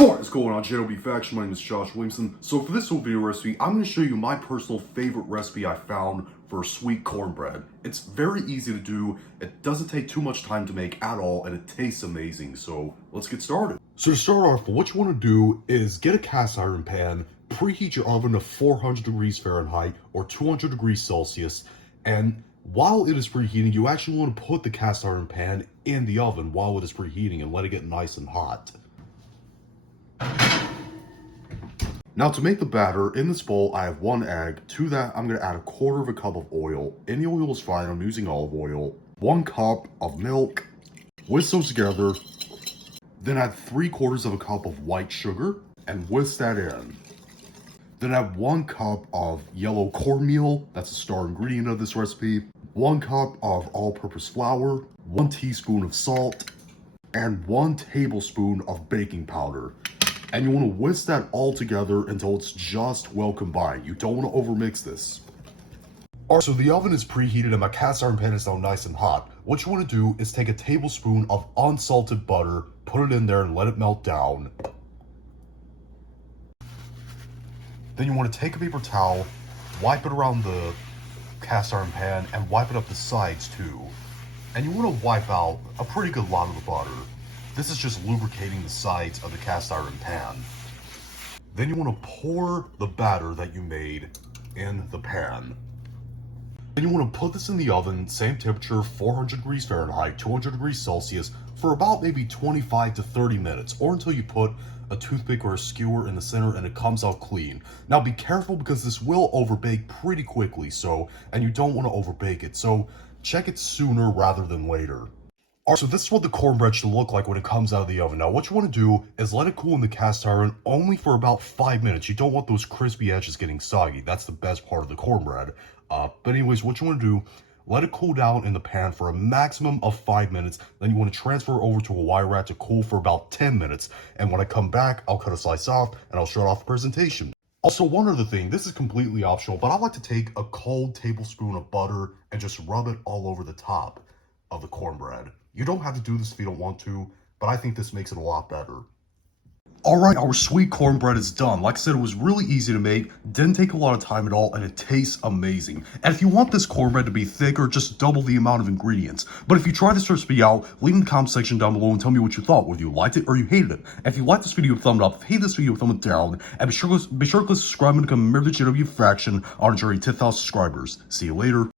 What is going on, JLB Faction? My name is Josh Williamson. So for this whole video recipe, I'm going to show you my personal favorite recipe I found for sweet cornbread. It's very easy to do, it doesn't take too much time to make at all, and it tastes amazing. So let's get started. So to start off, what you want to do is get a cast iron pan, preheat your oven to 400 degrees Fahrenheit or 200 degrees Celsius, and while it is preheating, you actually want to put the cast iron pan in the oven while it is preheating and let it get nice and hot. Now to make the batter, in this bowl I have 1 egg. To that I'm going to add 1/4 cup of oil. Any oil is fine, I'm using olive oil. 1 cup of milk. Whisk those together. Then add 3/4 cup of white sugar and whisk that in. Then add 1 cup of yellow cornmeal, that's a star ingredient of this recipe. 1 cup of all-purpose flour. 1 teaspoon of salt. And 1 tablespoon of baking powder. And you want to whisk that all together until it's just well combined. You don't want to overmix this. Alright, so the oven is preheated and my cast iron pan is now nice and hot. What you want to do is take a tablespoon of unsalted butter, put it in there and let it melt down. Then you want to take a paper towel, wipe it around the cast iron pan and wipe it up the sides too. And you want to wipe out a pretty good lot of the butter. This is just lubricating the sides of the cast iron pan. Then you want to pour the batter that you made in the pan. Then you want to put this in the oven, same temperature, 400 degrees Fahrenheit, 200 degrees Celsius, for about maybe 25 to 30 minutes, or until you put a toothpick or a skewer in the center and it comes out clean. Now be careful because this will overbake pretty quickly, and you don't want to overbake it, so check it sooner rather than later. Alright, so this is what the cornbread should look like when it comes out of the oven. Now what you want to do is let it cool in the cast iron only for about 5 minutes. You don't want those crispy edges getting soggy. That's the best part of the cornbread. But anyways, what you want to do, let it cool down in the pan for a maximum of 5 minutes. Then you want to transfer it over to a wire rack to cool for about 10 minutes. And when I come back, I'll cut a slice off and I'll shut off the presentation. Also, one other thing, this is completely optional, but I like to take a cold tablespoon of butter and just rub it all over the top of the cornbread. You don't have to do this if you don't want to, but I think this makes it a lot better. Alright, our sweet cornbread is done. Like I said, it was really easy to make, didn't take a lot of time at all, and it tastes amazing. And if you want this cornbread to be thicker, just double the amount of ingredients. But if you try this recipe out, leave in the comment section down below and tell me what you thought, whether you liked it or you hated it. And if you liked this video, thumb it up. If you hate this video, thumb it down. And be sure to click subscribe and become a member of the JW Faction on our journey to 10,000 subscribers. See you later.